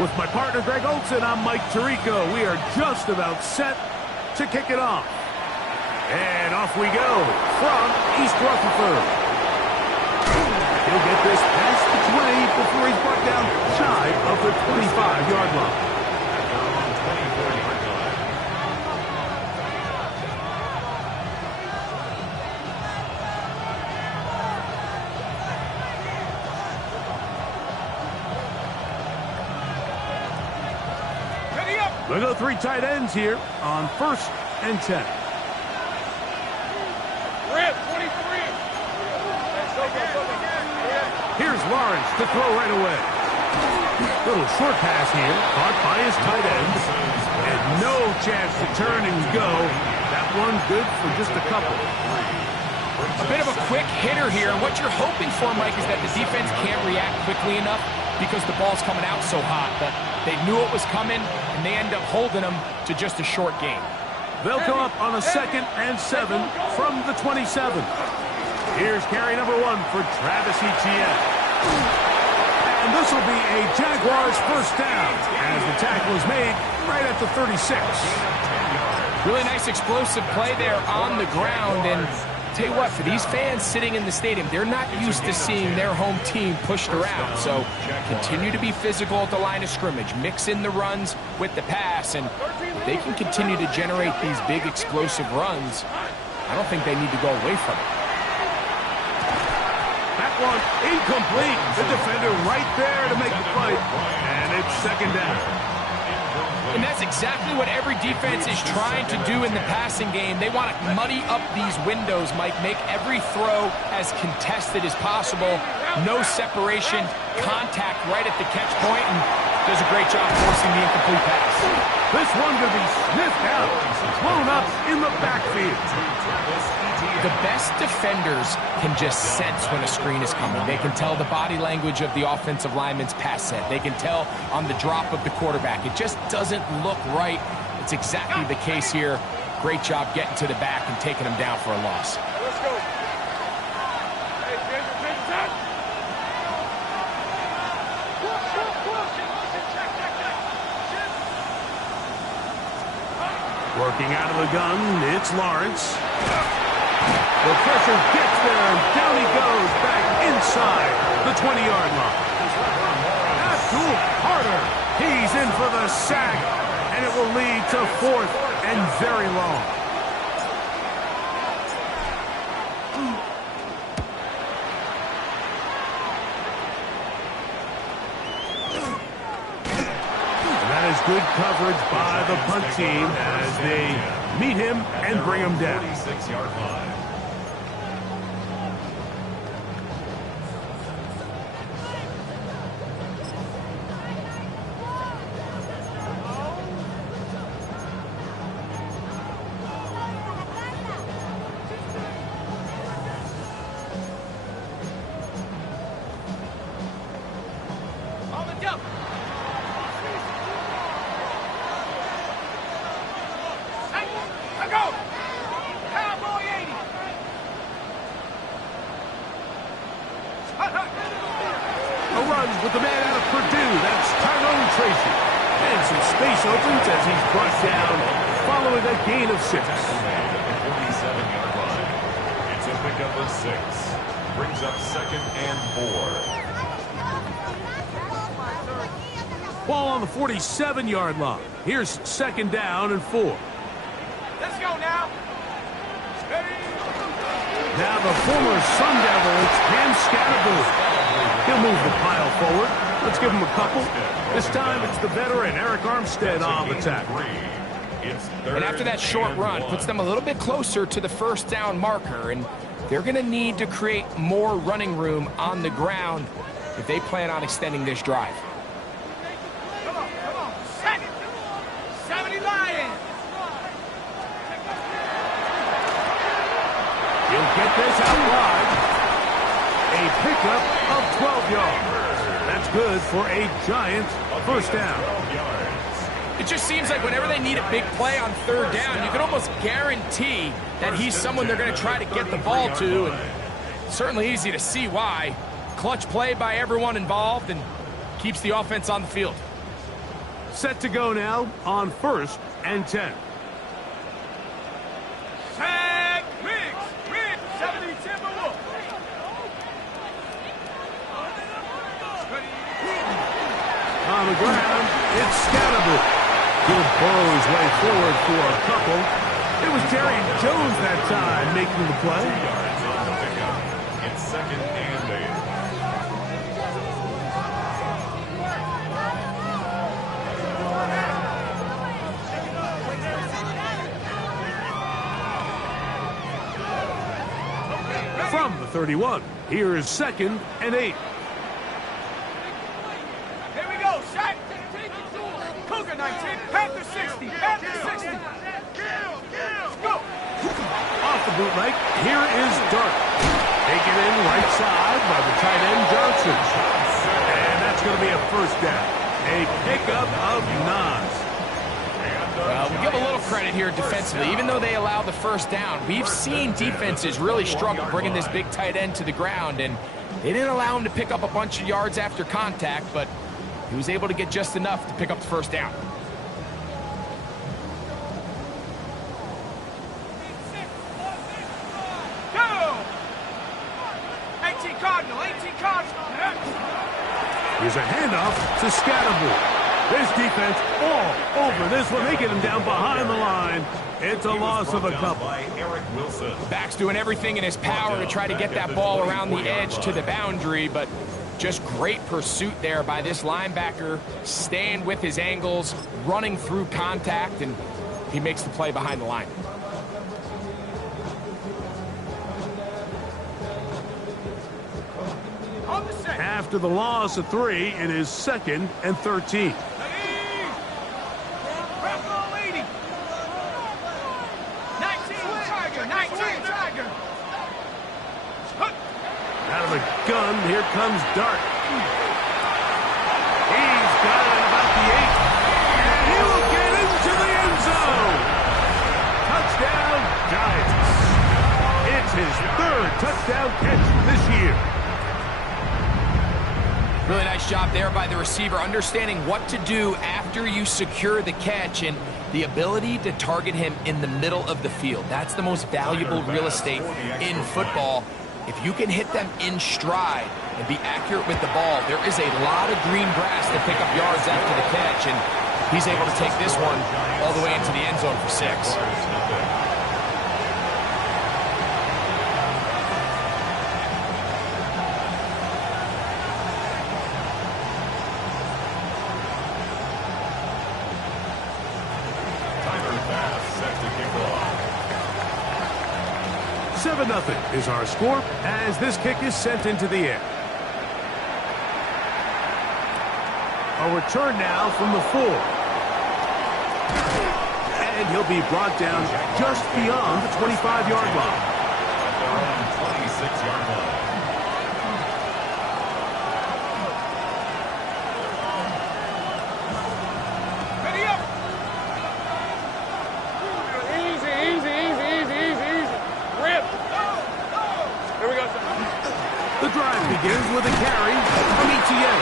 With my partner Greg Olson, I'm Mike Tirico. We are just about set to kick it off. And off we go from East Rutherford. He'll get this past the 20 before he's brought down shy of the 25-yard line. We'll go 3 tight ends here on 1st and 10. Here's Lawrence to throw right away. Little short pass here, caught by his tight end. And no chance to turn and go. That one good for just a couple. A bit of a quick hitter here. What you're hoping for, Mike, is that the defense can't react quickly enough because the ball's coming out so hot. But they knew it was coming, and they end up holding them to just a short gain. They'll come up on a 2nd and 7 from the 27. Here's carry number 1 for Travis Etienne. And this will be a Jaguars first down as the tackle is made right at the 36. Really nice explosive play there on the ground. And tell you what, for these fans sitting in the stadium, they're not used to seeing their home team pushed around. So continue to be physical at the line of scrimmage. Mix in the runs with the pass. And if they can continue to generate these big explosive runs, I don't think they need to go away from it. That one incomplete. The defender right there to make the play. And it's 2nd down. And that's exactly what every defense is trying to do in the passing game. They want to muddy up these windows, Mike, make every throw as contested as possible. No separation, contact right at the catch point, and does a great job forcing the incomplete pass. This one could be sniffed out, blown up in the backfield. The best defenders can just sense when a screen is coming. They can tell the body language of the offensive lineman's pass set. They can tell on the drop of the quarterback. It just doesn't look right. It's exactly the case here. Great job getting to the back and taking them down for a loss. Let's go. Working out of the gun, it's Lawrence. The pressure gets there, and down he goes back inside the 20-yard line. Abdul Carter, he's in for the sack, and it will lead to 4th and very long. That is good coverage by the punt team as they meet him and bring him down. 46-yard line. With the man out of Purdue, that's Tyrone Tracy. And some space opens as he's brought down following a gain of 6. 47-yard line. It's a pickup of 6. Brings up 2nd and 4. Ball on the 47-yard line. Here's 2nd down and 4. Let's go now. Now the former Sun Devil, it's Cam Scattergood. He'll move the pile forward. Let's give him a couple. This time it's the veteran Eric Armstead on the tackle. And after that short run, puts them a little bit closer to the 1st down marker, and they're going to need to create more running room on the ground if they plan on extending this drive. Come on. 70 Lions. He'll get this out wide. A pickup of 12 yards. That's good for a Giant first down. It just seems like whenever they need a big play on 3rd down, you can almost guarantee that he's someone they're going to try to get the ball to. And certainly easy to see why. Clutch play by everyone involved and keeps the offense on the field. Set to go now on 1st and 10. Tag Riggs, 70 Timberwolves. On the ground, it's Scatterby. He'll burrow his way forward for a couple. It was Darian Jones that time making the play. 2 yards on the pickup. It's 2nd and 8. From the 31, here is 2nd and 8. Here we go, shot. Cougar 19, Panther 60, Panther 60. Go. Off the bootleg, here is Dart. Taken in right side by the tight end Johnson. And that's going to be a 1st down. A pickup of 9. Well, we give a little credit here defensively. Even though they allow the 1st down, we've seen defenses really struggle bringing this big tight end to the ground, and they didn't allow him to pick up a bunch of yards after contact, but he was able to get just enough to pick up the 1st down. Go. 18 Cardinal, 18 Cardinal. Here's a handoff to Scatterby. This defense all over this one. They get him down behind the line. It's a loss of a couple. By Eric Wilson. Back's doing everything in his power to try to get that ball around the edge to the boundary, but just great pursuit there by this linebacker, staying with his angles, running through contact, and he makes the play behind the line. On the set. After the loss of 3, it is 2nd and 13. Bravo leading. 19 Tiger, 19 Tiger. Out of the gun, here comes Dart. He's got it at about the 8. And he will get into the end zone. Touchdown, Giants. It's his 3rd touchdown catch this year. Really nice job there by the receiver, understanding what to do after you secure the catch and the ability to target him in the middle of the field. That's the most valuable real estate in football. If you can hit them in stride and be accurate with the ball, there is a lot of green grass to pick up yards after the catch, and he's able to take this one all the way into the end zone for 6. Tyler Bass set to kick off. 7-0 is our score as this kick is sent into the air. A return now from the 4. And he'll be brought down just beyond the 25-yard line. At their own 26-yard line. Ready up. Easy, easy, easy, easy, easy, easy. Rip. Here we go. The drive begins with a carry from ETN.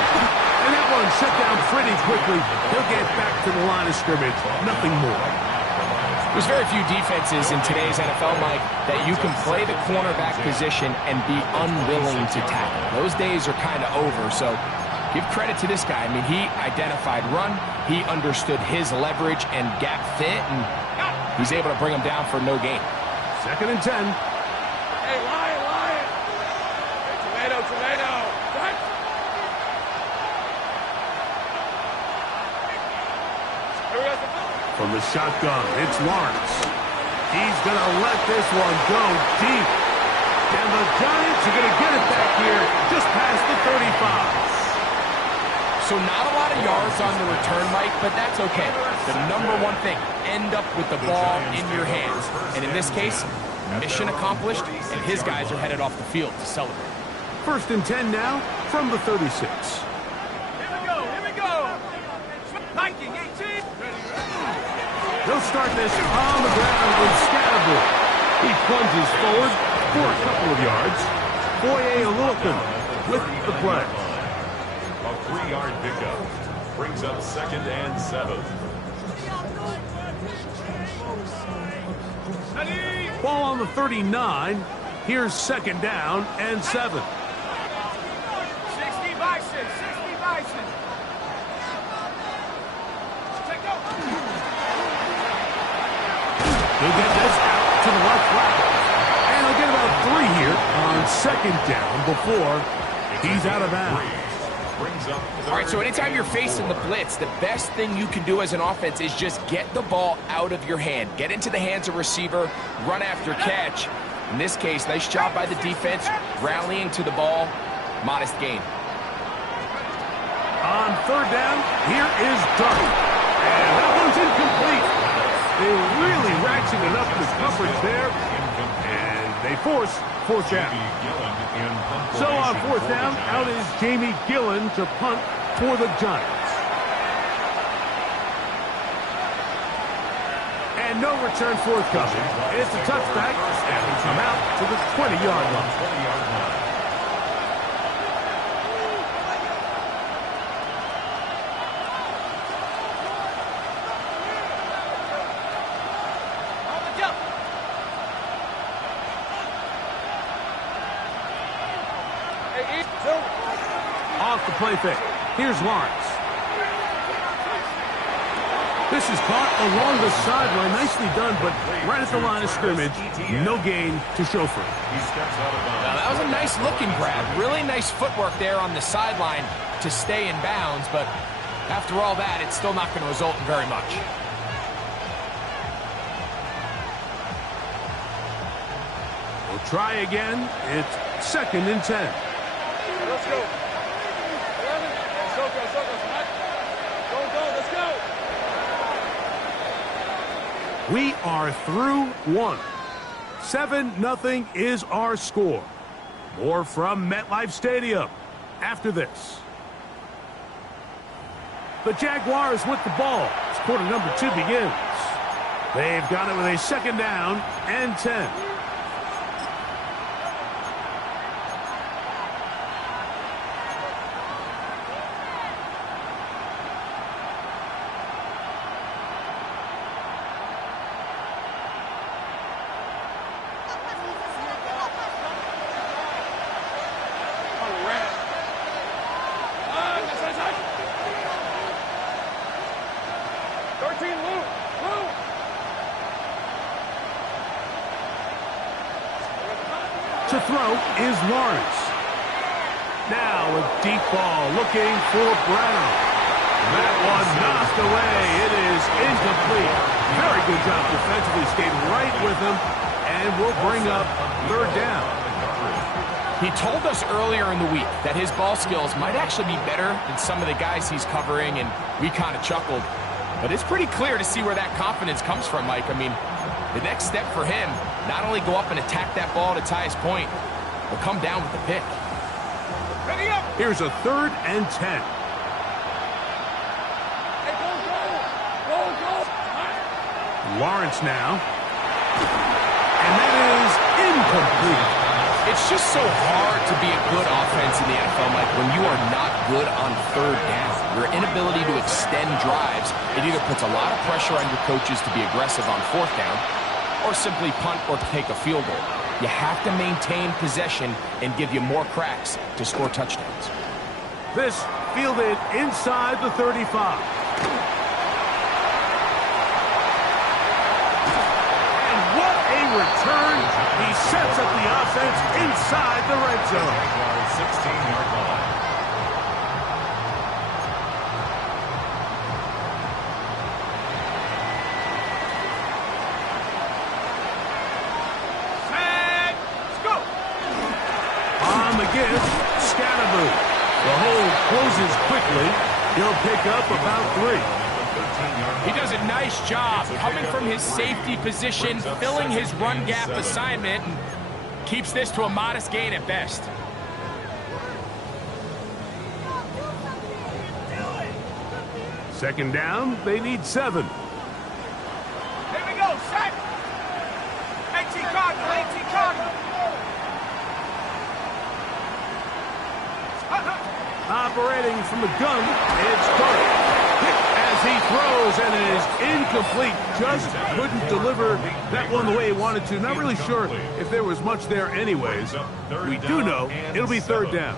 And that one shut down pretty quickly. He'll get back to the line of scrimmage. Nothing more. There's very few defenses in today's NFL, Mike, that you can play the cornerback position and be unwilling to tackle. Those days are kind of over, so give credit to this guy. I mean, he identified run, he understood his leverage and gap fit, and he's able to bring him down for no gain. 2nd and 10. Hey, Lion, Lion. Hey, tomato, tomato. What? Here we go. From the shotgun, it's Lawrence. He's going to let this one go deep. And the Giants are going to get it back here just past the 35. So not a lot of yards on the return, Mike, but that's okay. The number one thing, end up with the ball in your hands. And in this case, mission accomplished, and his guys are headed off the field to celebrate. 1st and 10 now from the 36. Here we go, here we go. Viking 18. They'll start this on the ground with Scatterby. He plunges forward for a couple of yards. Boye Olukun with the play. A 3-yard pickup. Brings up 2nd and 7. Ball on the 39. Here's 2nd down and 7. 60 Bison, 60 Bison. He'll get this out to the left flat. And he'll get about 3 here on 2nd down before he's out of bounds. All right, so anytime you're facing the blitz, the best thing you can do as an offense is just get the ball out of your hand. Get into the hands of receiver, run after catch. In this case, nice job by the defense, rallying to the ball. Modest gain. On 3rd down, here is Darby. And that one's incomplete. They really ratcheted up the coverage there. And they force 4th down. So on 4th down, out is Jamie Gillen to punt for the Giants. And no return forthcoming. It's a touchback, and we come out to the 20-yard line. Off the play fake. Here's Lawrence. This is caught along the sideline. Nicely done, but right at the line of scrimmage, no gain to show for it. Now, that was a nice looking grab. Really nice footwork there on the sideline to stay in bounds, but after all that, it's still not going to result in very much. We'll try again. It's 2nd and 10. Let's go. Let's go. We are through 1. 7-0 is our score. More from MetLife Stadium after this. The Jaguars with the ball as quarter number 2 begins. They've got it with a 2nd down and 10. To throw is Lawrence. Now a deep ball looking for Brown. That one knocked away. It is incomplete. Very good job defensively. Stayed right with him and will bring up 3rd down. He told us earlier in the week that his ball skills might actually be better than some of the guys he's covering, and we kind of chuckled. But it's pretty clear to see where that confidence comes from, Mike. I mean, the next step for him, not only go up and attack that ball to tie his point, but come down with the pick. Ready up. Here's a 3rd and 10. Hey, go. Lawrence now. And that is incomplete. It's just so hard to be a good offense in the NFL, Mike, when you are not good on 3rd down. Your inability to extend drives, it either puts a lot of pressure on your coaches to be aggressive on 4th down, or simply punt or take a field goal. You have to maintain possession and give you more cracks to score touchdowns. This fielded inside the 35. And what a return. He sets up the offense inside the red zone. 16-yard line. Scatterboo. The hole closes quickly. He'll pick up about 3. He does a nice job coming from his safety position, filling his run gap assignment, and keeps this to a modest gain at best. Second down, they need 7. Here we go, set. A.T. Cardinal. Operating from the gun, it's Darby. he throws, and it is incomplete. Just couldn't deliver that one the way he wanted to. Not really sure if there was much there anyways. We do know it'll be third down.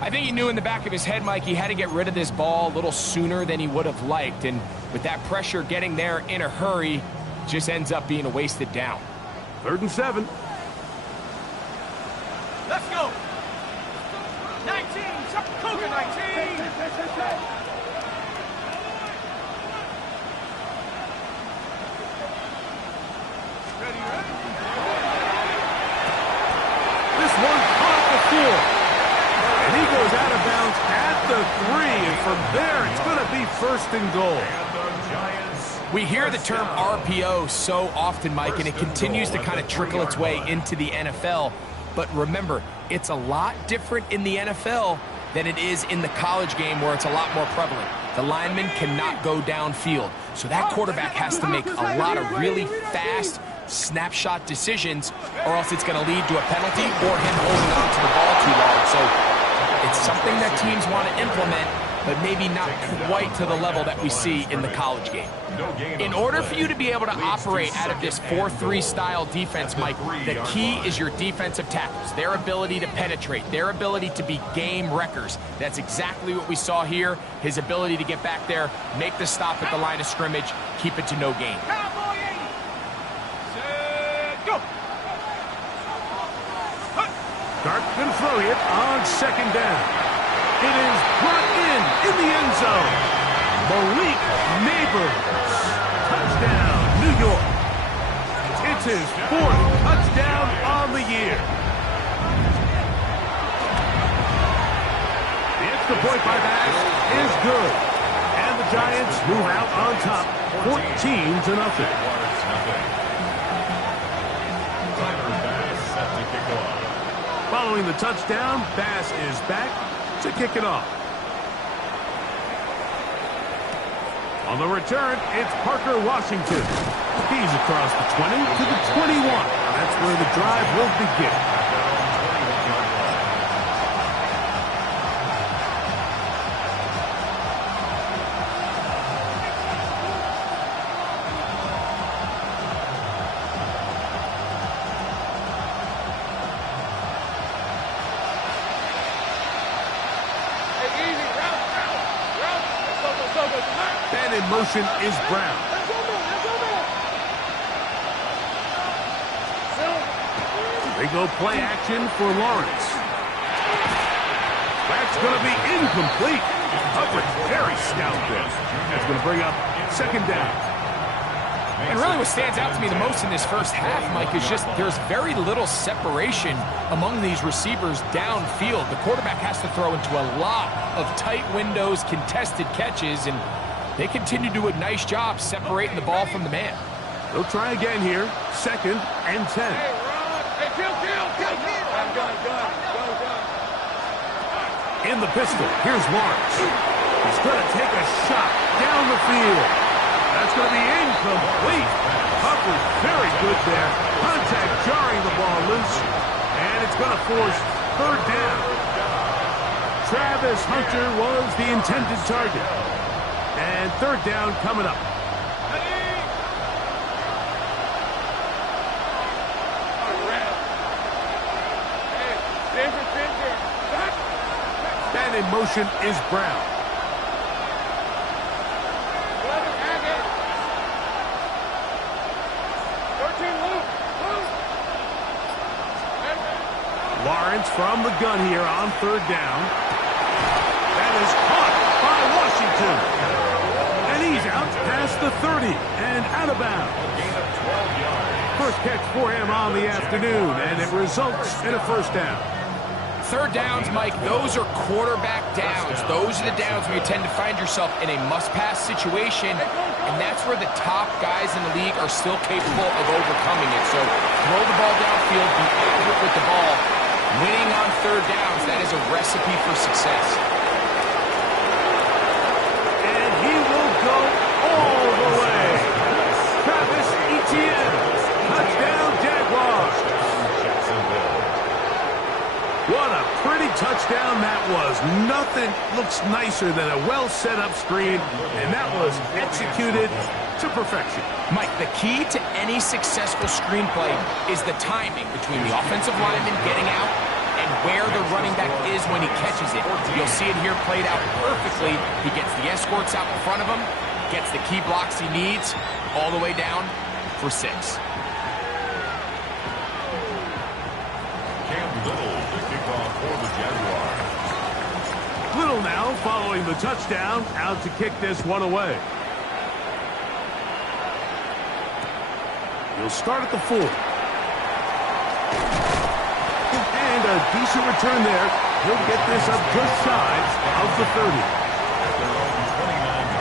I think he knew in the back of his head, Mike, he had to get rid of this ball a little sooner than he would have liked. And with that pressure getting there in a hurry, just ends up being a wasted down. 3rd and 7. Let's go. 19, Cougar 19. This one off the floor. And he goes out of bounds at the 3. And from there, it's going to be 1st and goal. We hear the term RPO so often, Mike, and it continues to kind of trickle its way into the NFL. But remember, it's a lot different in the NFL than it is in the college game where it's a lot more prevalent. The lineman cannot go downfield. So that quarterback has to make a lot of really fast snapshot decisions, or else it's going to lead to a penalty or him holding on to the ball too long. So it's something that teams want to implement, but maybe not quite to the level that we see in the college game. In order for you to be able to operate out of this 4-3 style defense, Mike, the key is your defensive tackles, their ability to penetrate, their ability to be game wreckers. That's exactly what we saw here, his ability to get back there, make the stop at the line of scrimmage, keep it to no gain. Cowboy 80. Set, go. Dark going to throw it on 2nd down. It is brought in the end zone. Malik Neighbors. Touchdown, New York. It's his 4th touchdown on the year. The extra point by Bass is good. And the Giants move out on top, 14-0. Following the touchdown, Bass is back to kick it off. On the return, it's Parker Washington. He's across the 20 to the 21. That's where the drive will begin. In motion is Brown. They go play action for Lawrence. That's going to be incomplete. Coverage very stout there. That's going to bring up 2nd down. And really what stands out to me the most in this first half, Mike, is just there's very little separation among these receivers downfield. The quarterback has to throw into a lot of tight windows, contested catches, and they continue to do a nice job separating the ball from the man. They'll try again here. 2nd and 10. Hey, kill. In the pistol, here's Lawrence. He's going to take a shot down the field. That's going to be incomplete. Coverage very good there. Contact jarring the ball loose. And it's going to force 3rd down. Travis Hunter was the intended target. And 3rd down coming up. And in motion is Brown. Lawrence from the gun here on 3rd down. That is caught by Washington. And he's out past the 30 and out of bounds. First catch for him on the afternoon, and it results in a 1st down. 3rd downs, Mike, those are quarterback downs. Those are the downs where you tend to find yourself in a must-pass situation, and that's where the top guys in the league are still capable of overcoming it. So throw the ball downfield, be accurate with the ball. Winning on 3rd downs, that is a recipe for success. And he will go all the way. Travis Etienne, touchdown Jaguars. What a pretty touchdown that was nothing looks nicer than a well-set-up screen, and that was executed to perfection. Mike, the key to any successful screenplay is the timing between the offensive lineman getting out and where the running back is when he catches it. You'll see it here played out perfectly. He gets the escorts out in front of him, gets the key blocks he needs, all the way down for 6. Cam Little to kick off for the Jaguars. Little now following the touchdown, out to kick this one away. He'll start at the 4. And a decent return there. He'll get this up just shy of the 30. At their own 29-yard line.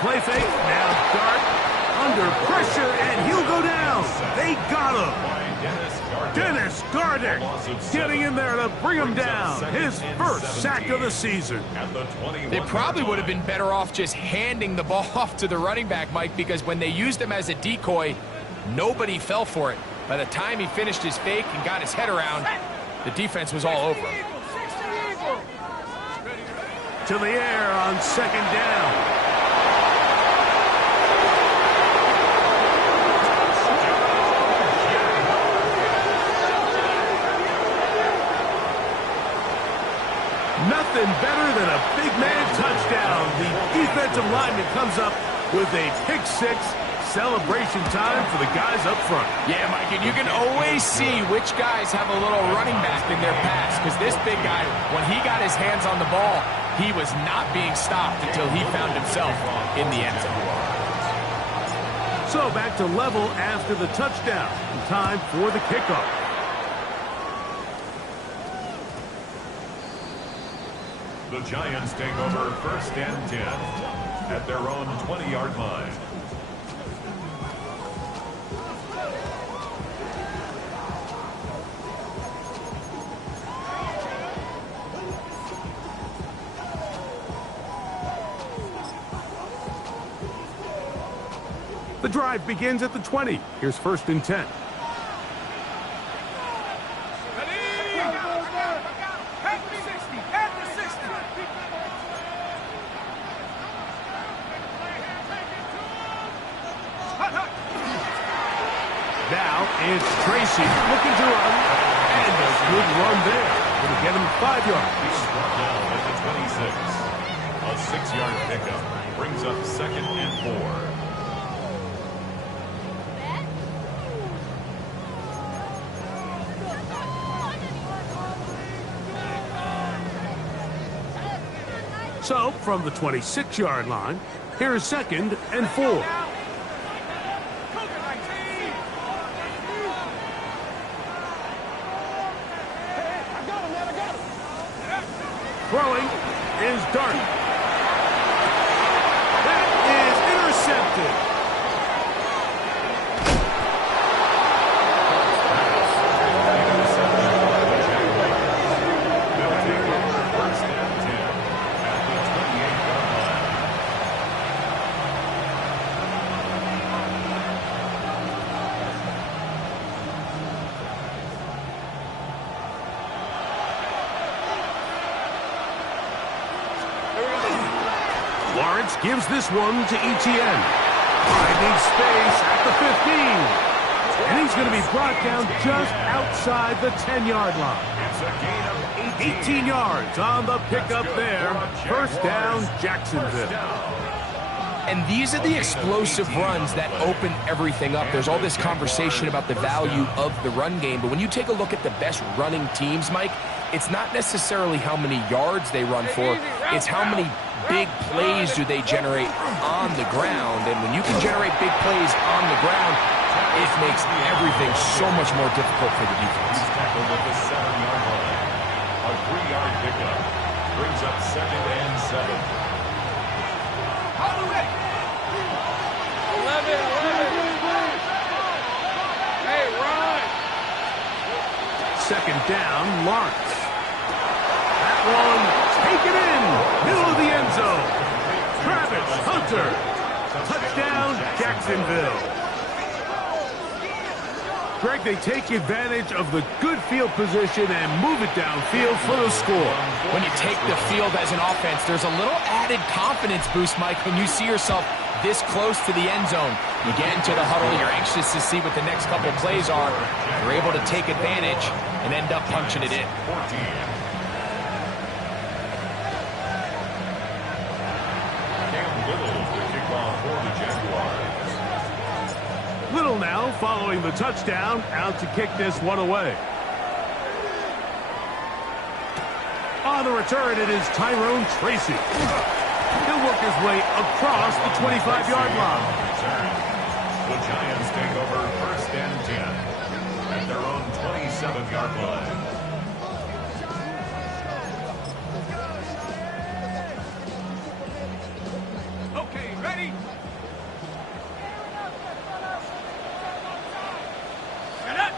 Play fake, now Dart under pressure, and he'll go down. They got him. Dennis Gardeck getting in there to bring him down. His first sack of the season. They probably would have been better off just handing the ball off to the running back, Mike, because when they used him as a decoy, nobody fell for it. By the time he finished his fake and got his head around, the defense was all over him. To the air on 2nd down. Nothing better than a big man touchdown. The defensive lineman comes up with a pick 6. Celebration time for the guys up front. Yeah, Mike, and you can always see which guys have a little running back in their pass, because this big guy, when he got his hands on the ball, he was not being stopped until he found himself in the end zone. So back to level after the touchdown. Time for the kickoff. The Giants take over 1st and 10 at their own 20-yard line. The drive begins at the 20. Here's 1st and 10. Now it's Tracy looking to run, and a good run there. Going to get him 5 yards. He's brought down at the 26. A 6-yard pickup brings up 2nd and 4. So from the 26-yard line, here's 2nd and 4. Throwing is Dart. That is intercepted. They'll take over 1st and 10 at the 28-yard line. Lawrence gives this one to Etienne. Finding space at the 15. And he's going to be brought down just outside the 10-yard line. It's a gain of 18 yards on the pickup there. 1st down, Jacksonville. And these are the explosive runs that open everything up. There's all this conversation about the value of the run game, but when you take a look at the best running teams, Mike, it's not necessarily how many yards they run for, it's how many big plays do they generate on the ground. And when you can generate big plays on the ground, it makes everything so much more difficult for the defense. He's tackled at the 7-yard line. 3-yard pickup. Brings up 2nd and 7. All the way. 11. Hey, run. 2nd down, Lawrence. That one taken in, middle of the end zone. Travis Hunter. Touchdown, Jacksonville. Greg, they take advantage of the good field position and move it downfield for the score. When you take the field as an offense, there's a little added confidence boost, Mike, when you see yourself this close to the end zone. You get into the huddle, you're anxious to see what the next couple plays are. You're able to take advantage and end up punching it in. 14. Cam Little to kick off for the Jaguars. Little now following the touchdown, out to kick this one away. On the return, it is Tyrone Tracy. He'll work his way across the 25-yard line. The Giants take over 1st and 10 at their own 27-yard line. Okay, ready? Get up.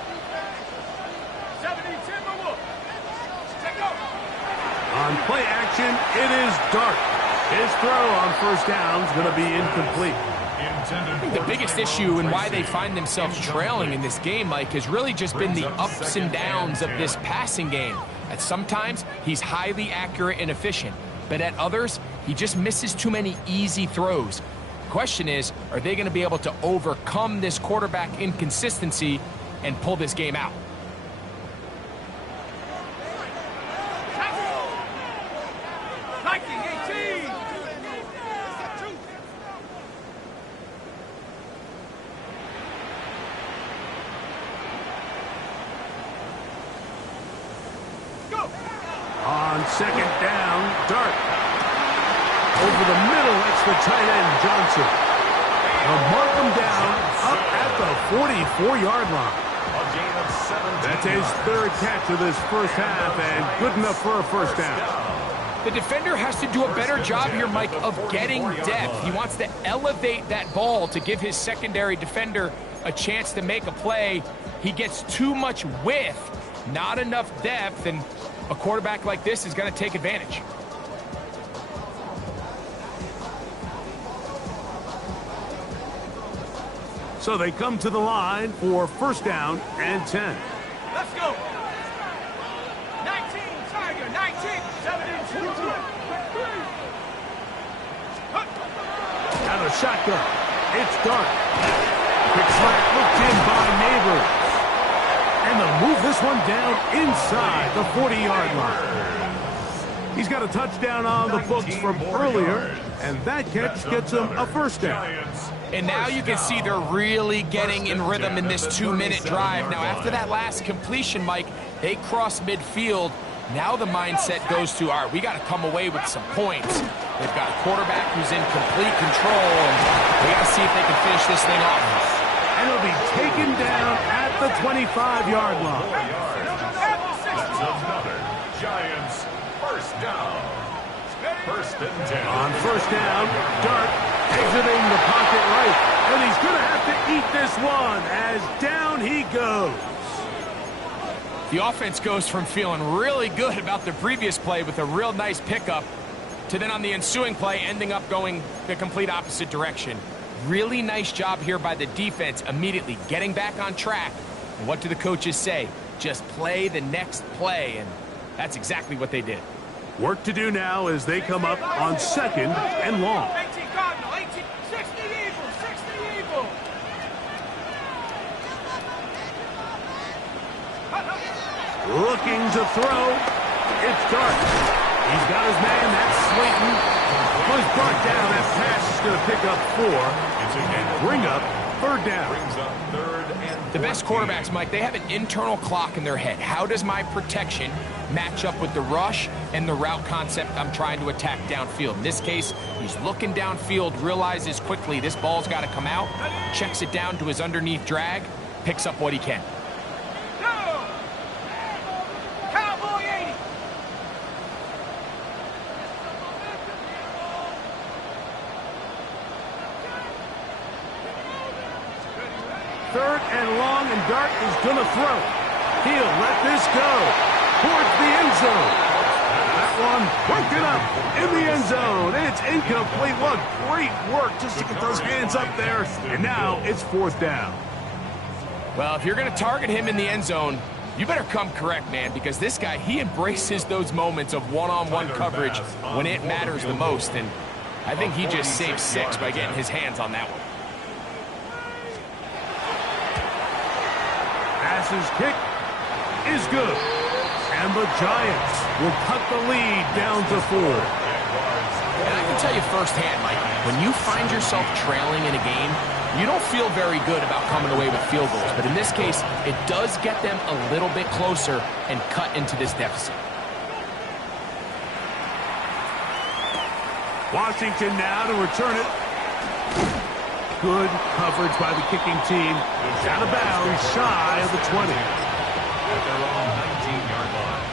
70 Timberwolves. Take over. On play action, it is Dart. His throw on 1st down is going to be incomplete. The biggest issue and why they find themselves trailing in this game, Mike, has really just been the ups and downs of this passing game. At sometimes, he's highly accurate and efficient, but at others, he just misses too many easy throws. The question is, are they going to be able to overcome this quarterback inconsistency and pull this game out? Viking 18. Go. On 2nd down, Dart. Over the middle, it's the tight end, Johnson. They'll mark him down up at the 44-yard line. That's his 3rd catch of this 1st half, and good enough for a 1st down. The defender has to do a better job here, Mike, of getting depth. He wants to elevate that ball to give his secondary defender a chance to make a play. He gets too much width, not enough depth, and a quarterback like this is going to take advantage. So they come to the line for 1st down and 10. Let's go. 19, Tiger, 19, 72. Out of shotgun, it's Dart. Quick slant looked in by Neighbors. And they'll move this one down inside the 40-yard line. He's got a touchdown on the books from earlier, and that catch gets him a 1st down. And now you can see they're really getting in rhythm in this 2-minute drive. Now, after that last completion, Mike, they cross midfield. Now the mindset goes to, all right, we got to come away with some points. They've got a quarterback who's in complete control, and we got to see if they can finish this thing off. And it'll be taken down at the 25-yard line. That's another Giants 1st down. 1st and 10. On 1st down, Dart exiting the pocket right. And he's going to have to eat this one as down he goes. The offense goes from feeling really good about the previous play with a real nice pickup to then on the ensuing play ending up going the complete opposite direction. Really nice job here by the defense immediately getting back on track. And what do the coaches say? Just play the next play, and that's exactly what they did. Work to do now as they come up on 2nd and long. 18 Cardinal, 18, 60 Eagles, 60 Eagles. Looking to throw. It's Dart. He's got his man. That's Slayton. Was brought down. That pass is going to pick up 4 and bring up 3rd down. Brings up 3rd and 14. The best quarterbacks, Mike, they have an internal clock in their head. How does my protection match up with the rush and the route concept I'm trying to attack downfield? In this case, he's looking downfield, realizes quickly this ball's got to come out, checks it down to his underneath drag, picks up what he can. Cowboy 80. third and long, and Dart is going to throw. He'll let this go towards the end zone. That one broken up in the end zone. It's incomplete. What great work just to get those hands up there. And now it's 4th down. Well, if you're going to target him in the end zone, you better come correct, man, because this guy, he embraces those moments of one-on-one coverage when it matters the most. And I think he just saved 6 by getting his hands on that one. Passes kick is good. And the Giants will cut the lead down to 4. And I can tell you firsthand, Mike, when you find yourself trailing in a game, you don't feel very good about coming away with field goals. But in this case, it does get them a little bit closer and cut into this deficit. Washington now to return it. Good coverage by the kicking team. Out of bounds, shy of the 20. At their own 19-yard line.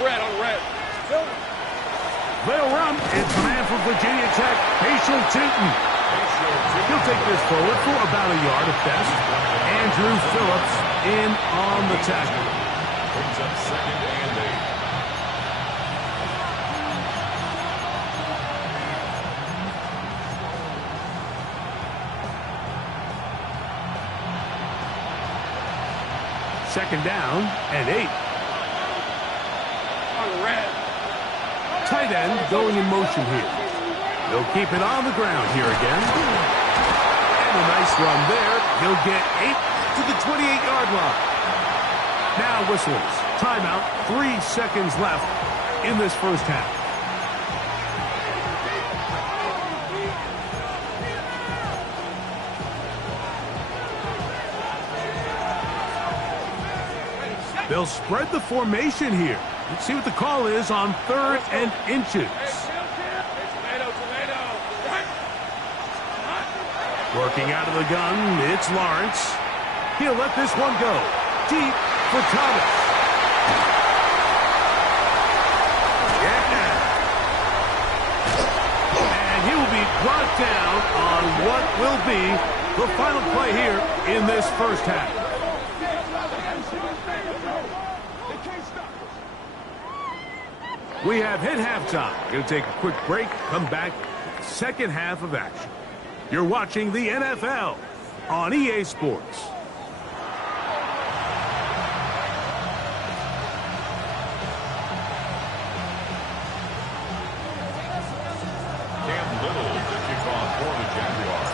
Red on red. They'll run. It's man from Virginia Tech, Patriot Tootin. He'll take this forward for about a yard at best. Andrew Phillips in on the tackle. Brings up 2nd and 8. Second down and 8. On red. Tight end going in motion here. He'll keep it on the ground here again. And a nice run there. He'll get 8 to the 28-yard line. Now whistles. Timeout. 3 seconds left in this first half. They'll spread the formation here. Let's see what the call is on 3rd and inches. Working out of the gun, it's Lawrence. He'll let this one go. Deep for Thomas. Yeah. And he will be brought down on what will be the final play here in this first half. We have hit halftime. Going to take a quick break, come back, second half of action. You're watching the NFL on EA Sports. Cam Little to kick off for the Jaguars.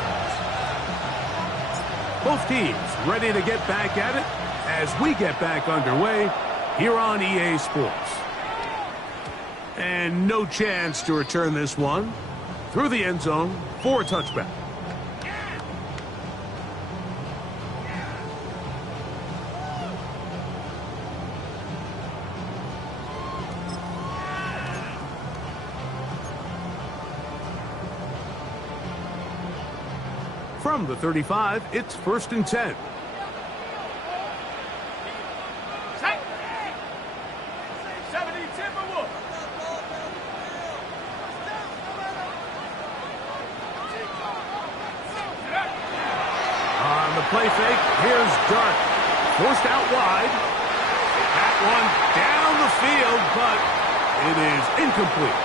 Both teams ready to get back at it as we get back underway here on EA Sports. And no chance to return this one through the end zone for a touchback. From the 35, it's 1st and 10. Play fake. Here's Dart. Forced out wide. That one down the field, but it is incomplete.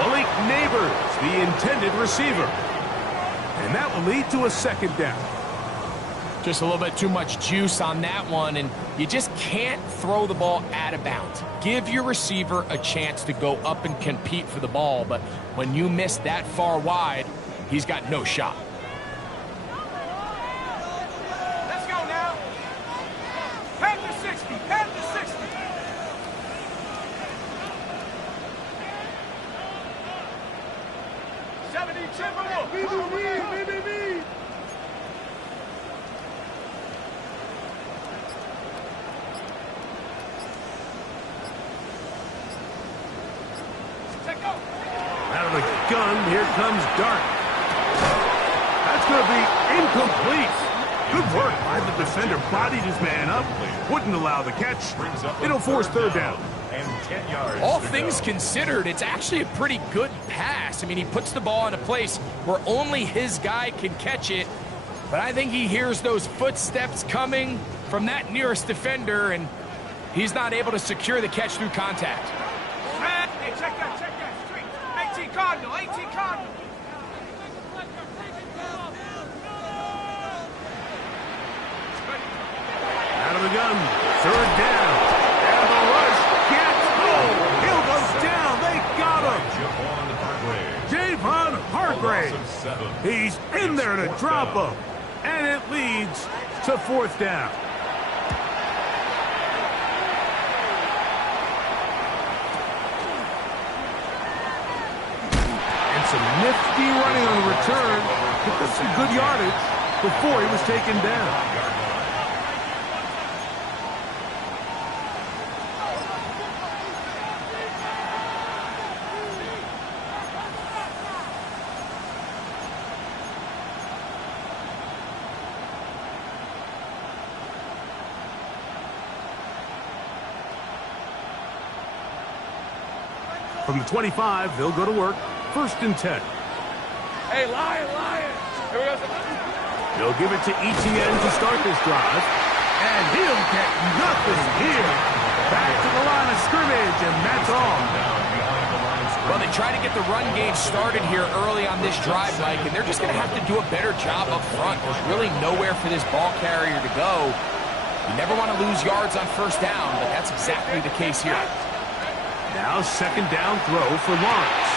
Malik Neighbors, the intended receiver. And that will lead to a 2nd down. Just a little bit too much juice on that one, and you just can't throw the ball out of bounds. Give your receiver a chance to go up and compete for the ball, but when you miss that far wide, he's got no shot. Out of the gun, here comes Dart. That's going to be incomplete. Good work by the defender. Bodied his man up. Wouldn't allow the catch. It'll force 3rd down. and 10 yards. All things considered, it's actually a pretty good pass. I mean, he puts the ball in a place where only his guy can catch it. But I think he hears those footsteps coming from that nearest defender, and he's not able to secure the catch through contact. Hey, check that, street. 18 Cardinal, 18 Cardinal. Out of the gun, third down. And the rush gets home. He'll go down. They got him. Javon Hargrave. He's in there to drop him. And it leads to fourth down. And some nifty running on the return. Picked up some good yardage before he was taken down. From the 25, they'll go to work. First and 10. Hey, Lion. Here we go. They'll give it to Etienne to start this drive. And he'll get nothing here. Back to the line of scrimmage, and that's all. Well, they try to get the run game started here early on this drive, Mike, and they're just going to have to do a better job up front. There's really nowhere for this ball carrier to go. You never want to lose yards on first down, but that's exactly the case here. Now second down throw for Lawrence.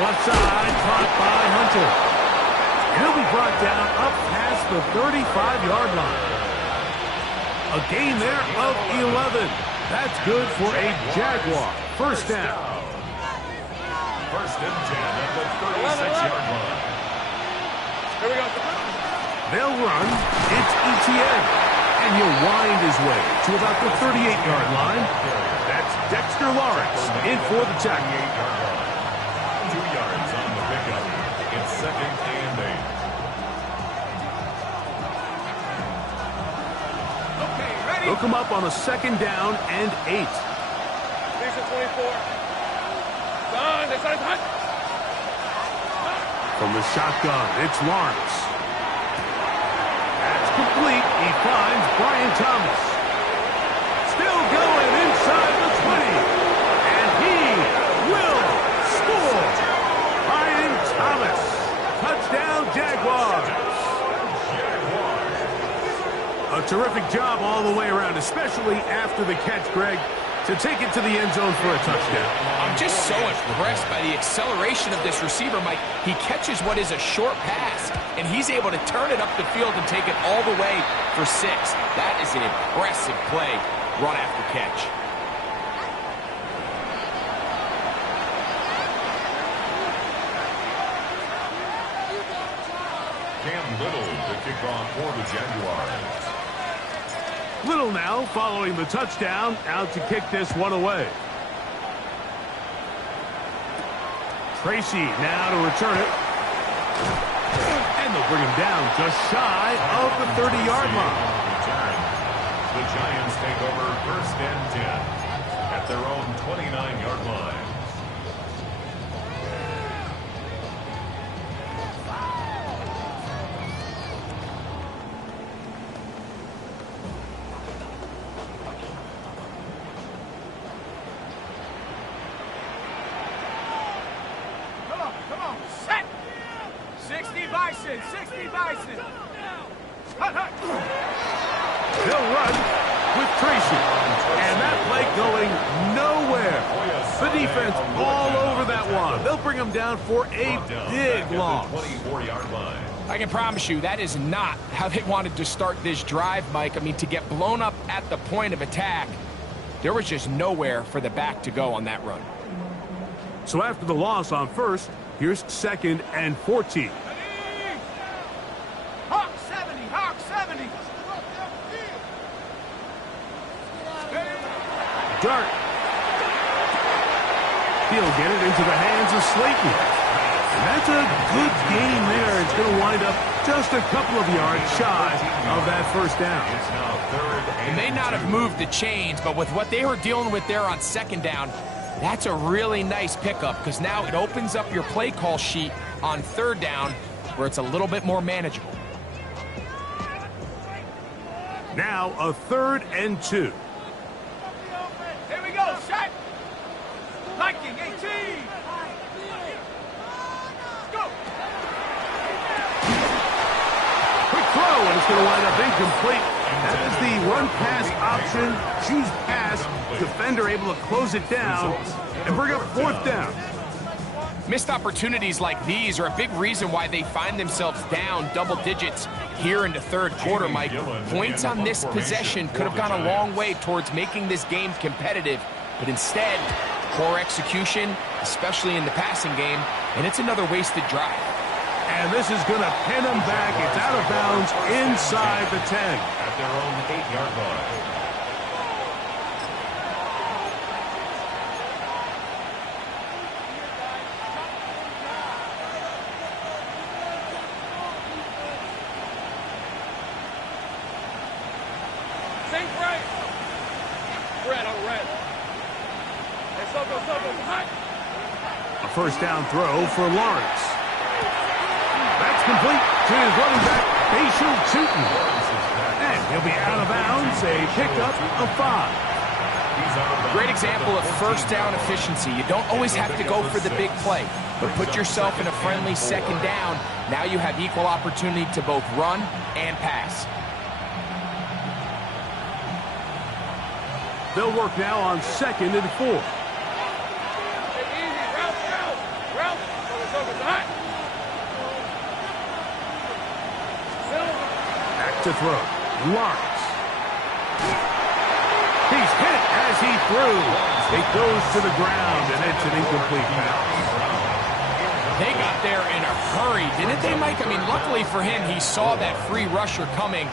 Left side, caught by Hunter. He'll be brought down up past the 35-yard line. A gain there of 11. That's good for a Jaguar. First down. First and 10 at the 36-yard line. Here we go. They'll run. It's Etienne. And he'll wind his way to about the 38-yard line. That's Dexter Lawrence in for the tackle. 2 yards on the pickup. It's second and 8. Okay, ready? They'll come up on a second down and 8. These are 24. Son, this is hot. From the shotgun, it's Lawrence. That's complete. He finds Brian Thomas. Still going inside the 20. And he will score. Brian Thomas. Touchdown, Jaguars. A terrific job all the way around, especially after the catch, Greg, to take it to the end zone for a touchdown. I'm just so impressed by the acceleration of this receiver, Mike. He catches what is a short pass, and he's able to turn it up the field and take it all the way for 6. That is an impressive play, run after catch. Cam Little to kick off for the Jaguars. Little now following the touchdown, out to kick this one away. Tracy now to return it. And they'll bring him down just shy of the 30-yard line. The Giants take over first and 10 at their own 29-yard line. Come on, set. 60 Bison. Hut. They'll run with Tracy. And that play going nowhere. The defense all over that one. They'll bring him down for a big loss. 24-yard line. I can promise you that is not how they wanted to start this drive, Mike. I mean, to get blown up at the point of attack, there was just nowhere for the back to go on that run. So after the loss on first, here's second and 14. Hawk 70. Dart. He'll get it into the hands of Slayton. And that's a good gain there. It's going to wind up just a couple of yards shy of that first down. It's now 3rd and They may not have moved the chains, but with what they were dealing with there on 2nd down, that's a really nice pickup because now it opens up your play call sheet on 3rd down where it's a little bit more manageable. Now a 3rd and 2. Here we go, shot. Liking 18. Go. Quick throw, and it's going to wind up incomplete. That is the run-pass option. Choose pass. Defender able to close it down and bring up 4th down. Missed opportunities like these are a big reason why they find themselves down double digits here in the 3rd quarter, Mike. Points on this possession could have gone a long way towards making this game competitive, but instead, poor execution, especially in the passing game, and it's another wasted drive. And this is going to pin them back. It's out of bounds inside the 10. at their own 8-yard line. Think right. Red on red. Hey, so go, hot. A first down throw for Lawrence. That's complete to his running back, Bayshore Tootin. And he'll be out of bounds, a pickup of 5. Great example of first down efficiency. You don't always have to go for the big play, but put yourself in a friendly 2nd down. Now you have equal opportunity to both run and pass. They'll work now on 2nd and 4. Hey, easy. Route. So hot. Back to throw. Lawrence. He's hit as he threw. It goes to the ground, and it's an incomplete pass. They got there in a hurry, didn't they, Mike? I mean, luckily for him, he saw that free rusher coming,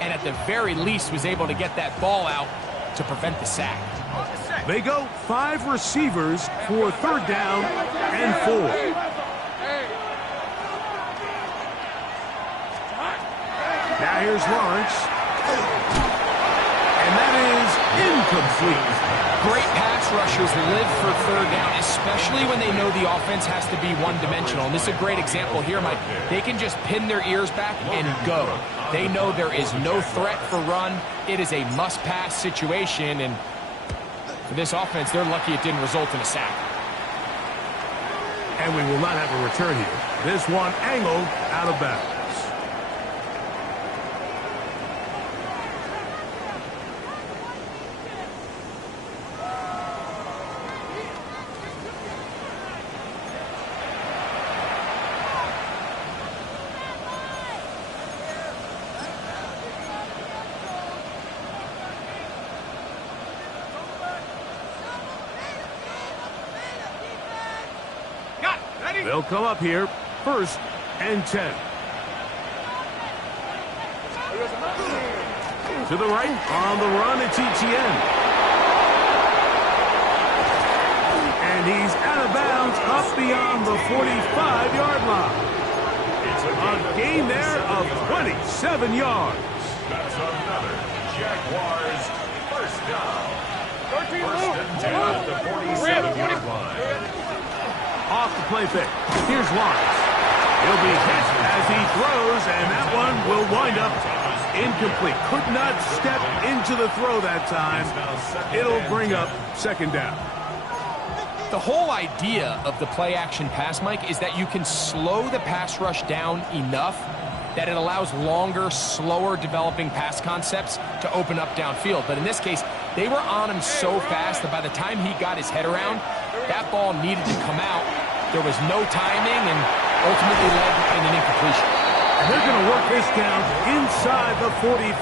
and at the very least was able to get that ball out to prevent the sack. They go 5 receivers for 3rd down and 4. Now here's Lawrence. And that is incomplete. Great pass rushers live for 3rd down, especially when they know the offense has to be one-dimensional. And this is a great example here, Mike. They can just pin their ears back and go. They know there is no threat for run. It is a must-pass situation, and for this offense, they're lucky it didn't result in a sack. And we will not have a return here. This one angled out of bounds. They'll come up here, 1st and 10. To the right, on the run, it's Etienne. And he's out of bounds, up beyond the 45-yard line. A gain there of 27 yards. That's another Jaguars first down. 13 First and 10 at the 47-yard line. Off the play fake. Here's Lawrence. He'll be hit as he throws, and that one will wind up incomplete. Could not step into the throw that time. It'll bring up 2nd down. The whole idea of the play-action pass, Mike, is that you can slow the pass rush down enough that it allows longer, slower developing pass concepts to open up downfield. But in this case, they were on him so fast that by the time he got his head around, that ball needed to come out. There was no timing and ultimately led in an incompletion. And they're going to work this down inside the 45.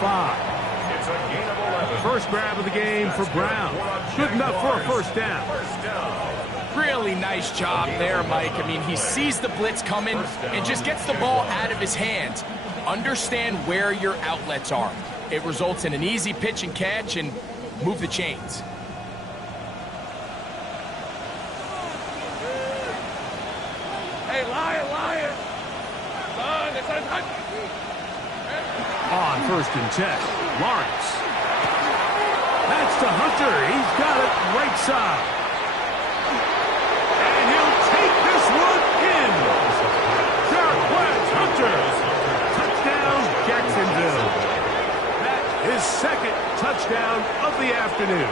It's a gain of 11. First grab of the game for Brown. Good enough for a first down. Really nice job there, Mike. I mean, he sees the blitz coming and just gets the ball out of his hands. Understand where your outlets are. It results in an easy pitch and catch and move the chains. Hey, On 1st and 10, Lawrence. That's to Hunter. He's got it right side. And he'll take this one in. Sharp wedge, Hunter. Touchdown, Jacksonville. That is second touchdown of the afternoon.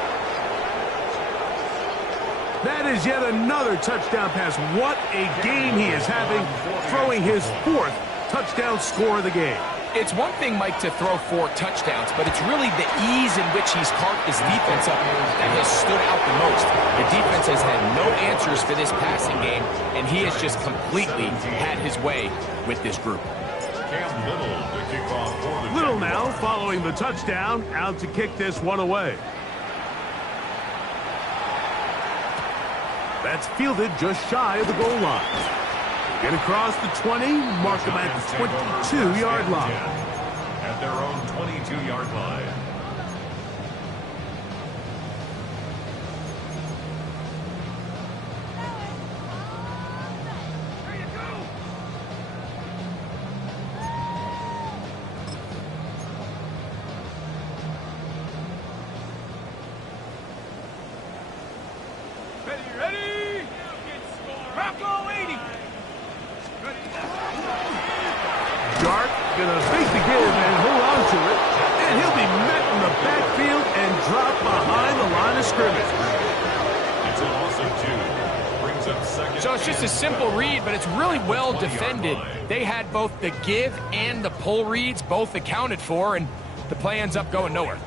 That is yet another touchdown pass. What a game he is having, throwing his 4th touchdown score of the game. It's one thing, Mike, to throw 4 touchdowns, but it's really the ease in which he's carved his defense up that has stood out the most. The defense has had no answers for this passing game, and he has just completely had his way with this group. Little now following the touchdown, out to kick this one away. That's fielded just shy of the goal line. Get across the 20, mark them at the 22-yard line. At their own 22-yard line. Ready? Rocco 80. Dart gonna fake the give and hold on to it, and he'll be met in the backfield and dropped behind the line of scrimmage. It's a loss of 2. Brings up second. So it's just a simple read, but it's really well defended. They had both the give and the pull reads both accounted for, and the play ends up going nowhere.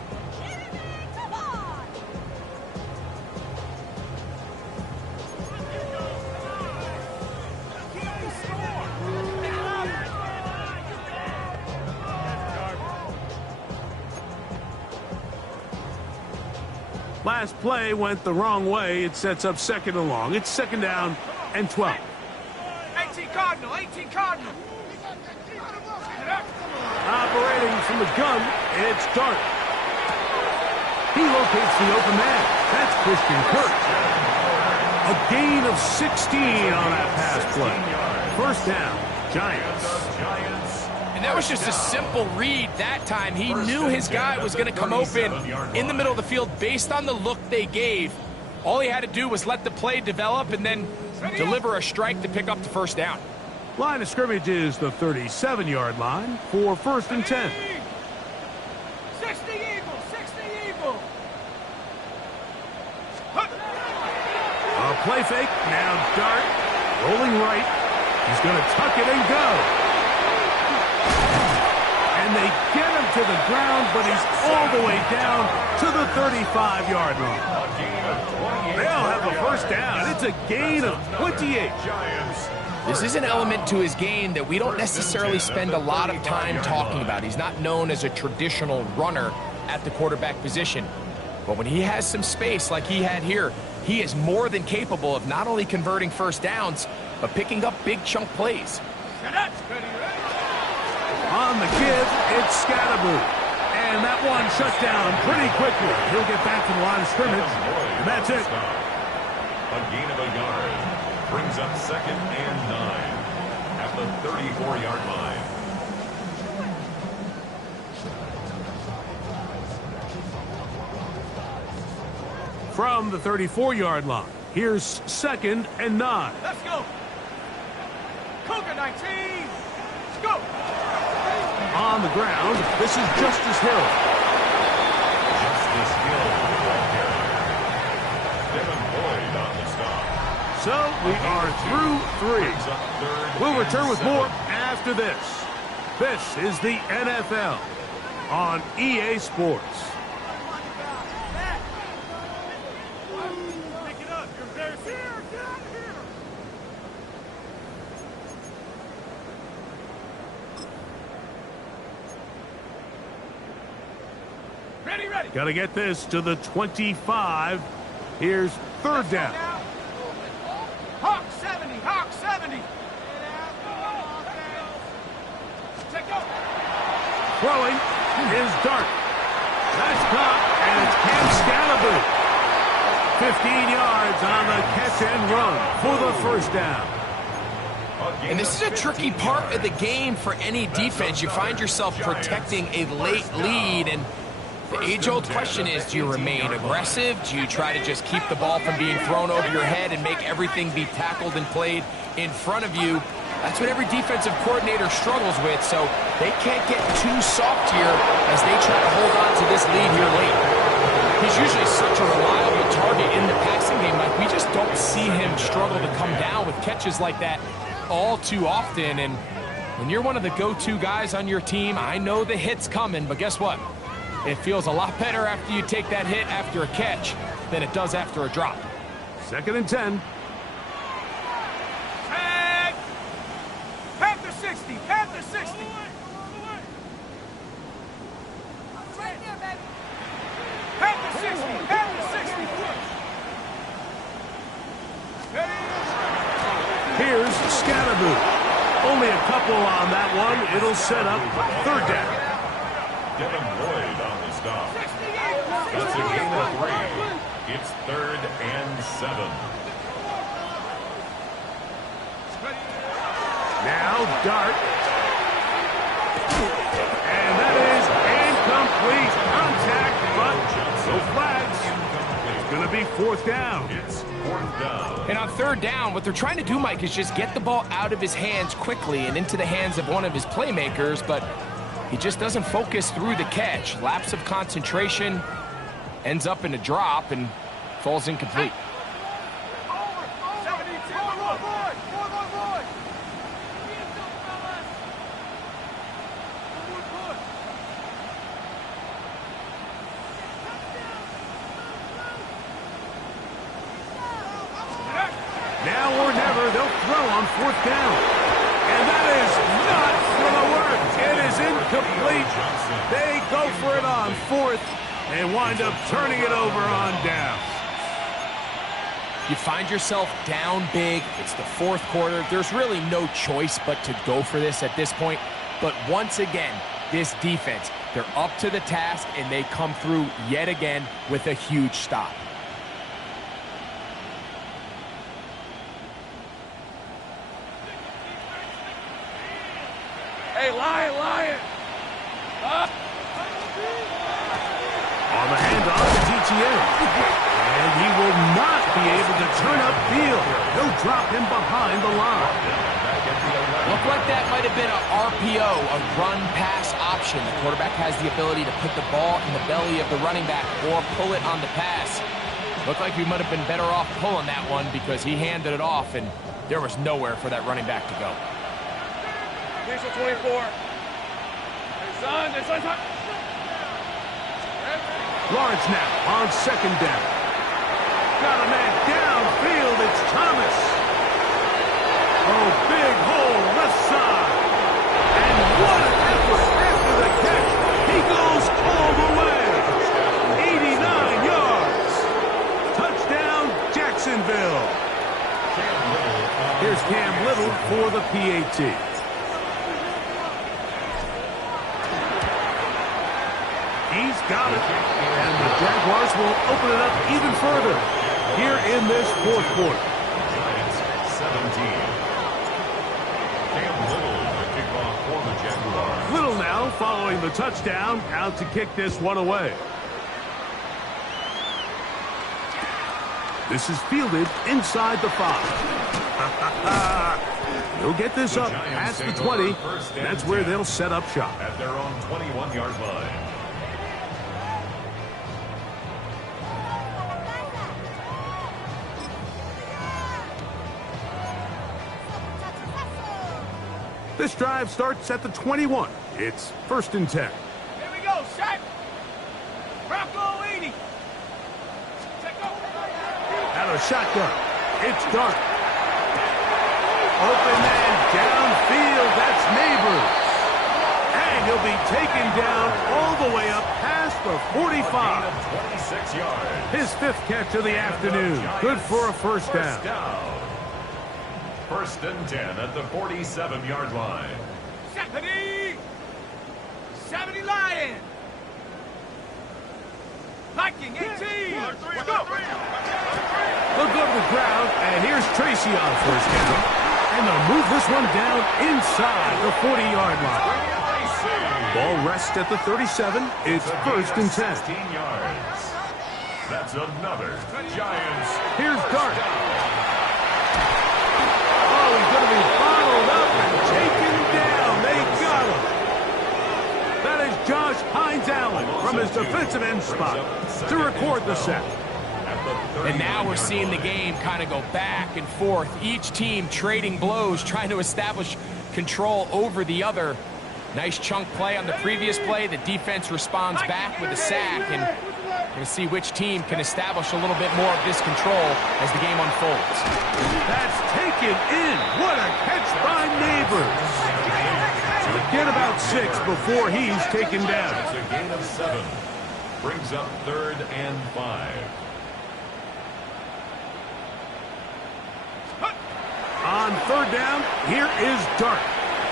Last play went the wrong way. It sets up 2nd and long. It's 2nd down and 12. 18 Cardinal, 18 Cardinal. Operating from the gun, it's Dart. He locates the open man. That's Christian Kirk. A gain of 16 on that pass play. 1st down, Giants. And that was just a simple read that time. He knew his guy was going to come open in the middle of the field based on the look they gave. All he had to do was let the play develop and then deliver a strike to pick up the 1st down. Line of scrimmage is the 37-yard line for 1st and 10. 60 Eagle, 60 Eagle. A play fake, now Dart, rolling right. He's going to tuck it and go. And they get him to the ground, but he's all the way down to the 35-yard line. They'll have a 1st down. It's a gain of 28. This is an element to his game that we don't necessarily spend a lot of time talking about. He's not known as a traditional runner at the quarterback position. But when he has some space like he had here, he is more than capable of not only converting 1st downs, but picking up big chunk plays. On the give, it's Scatterboot. And that one shut down pretty quickly. He'll get back to the line of scrimmage, and that's it. A gain of a yard. Brings up 2nd and 9 at the 34-yard line. From the 34-yard line, here's 2nd and 9. Let's go. Cougar 19. Let's go. On the ground, this is Justice Hill. Justice Hill right there. Devin Boyd on the stop. So we are through 3. We'll return with more after this. This is the NFL on EA Sports. Pick it up. You're embarrassing. Here, get out of here. Ready. Got to get this to the 25. Here's 3rd down. Hawk 70. Hawk 70. Take go. Throwing is Dart. That's caught, and it's Cam Scalaboo. 15 yards on the catch and run for the 1st down. A And this is a tricky part of the game for any defense. You find yourself protecting a late lead, and the age-old question is, do you remain aggressive? Do you try to just keep the ball from being thrown over your head and make everything be tackled and played in front of you? That's what every defensive coordinator struggles with, so they can't get too soft here as they try to hold on to this lead here late. He's usually such a reliable target in the passing game. Like, we just don't see him struggle to come down with catches like that all too often. And when you're one of the go-to guys on your team, I know the hit's coming, but guess what? It feels a lot better after you take that hit after a catch than it does after a drop. 2nd and 10. Tag! Panther 60! Panther 60! Right there, baby! Panther 60! Panther 60! Here's Scatterboo. Only a couple on that one. It'll set up 3rd down. Devin Lloyd on the stop. That's a gain of 3. It's 3rd and 7. Now Dart. And that is incomplete. Contact, but no flags. It's going to be 4th down. It's 4th down. And on 3rd down, what they're trying to do, Mike, is just get the ball out of his hands quickly and into the hands of one of his playmakers, but he just doesn't focus through the catch. Lapse of concentration, ends up in a drop, and falls incomplete. Now or never, they'll throw on 4th down. And that is not going to work. It is incomplete. They go for it on 4th and wind up turning it over on down. You find yourself down big. It's the 4th quarter. There's really no choice but to go for this at this point. But once again, this defense, they're up to the task, and they come through yet again with a huge stop. Hey, Lion! On the handoff to DTN. And he will not be able to turn upfield. They'll drop him behind the line. Looked like that might have been an RPO, a run-pass option. The quarterback has the ability to put the ball in the belly of the running back or pull it on the pass. Looked like we might have been better off pulling that one because he handed it off, and there was nowhere for that running back to go. Here's the 24. Hey, son. Lawrence now on 2nd down. Got a man downfield. It's Thomas. Oh, big hole left side. And what an effort after the catch. He goes all the way. 89 yards. Touchdown, Jacksonville. Here's Cam Little for the PAT. He's got it. And the Jaguars will open it up even further here in this 4th quarter. Giants 17. Cam Little, the kickoff for the Jaguars. Little now following the touchdown, out to kick this one away. This is fielded inside the 5. He'll get this up past the 20. That's where they'll set up shop. At their own 21-yard line. This drive starts at the 21. It's 1st and 10. Here we go, Shaq. Rocco 80. Out of shotgun. It's Dart. Open man downfield. That's Neighbors. And he'll be taken down all the way up past the 45. 26 yards. His 5th catch of the afternoon. Good for a 1st down. 1st and 10 at the 47-yard line. 70 Lion. Viking 18. Let's go. They'll go to the ground, and here's Tracy on 1st down. And they'll move this one down inside the 40-yard line. Ball rests at the 37. It's first and 10. 16 yards. That's another Giants. Here's Dart. Oh, he's going to be bottled up and taken down. They got him. That is Josh Hines Allen from his defensive end spot to record the sack. And now we're seeing the game kind of go back and forth. Each team trading blows, trying to establish control over the other. Nice chunk play on the previous play. The defense responds back with a sack, and we're going to see which team can establish a little bit more of this control as the game unfolds. That's taken in. What a catch by Neighbors. Get about 6 before he's taken down. It's a gain of 7. Brings up 3rd and 5. On 3rd down, here is Dart.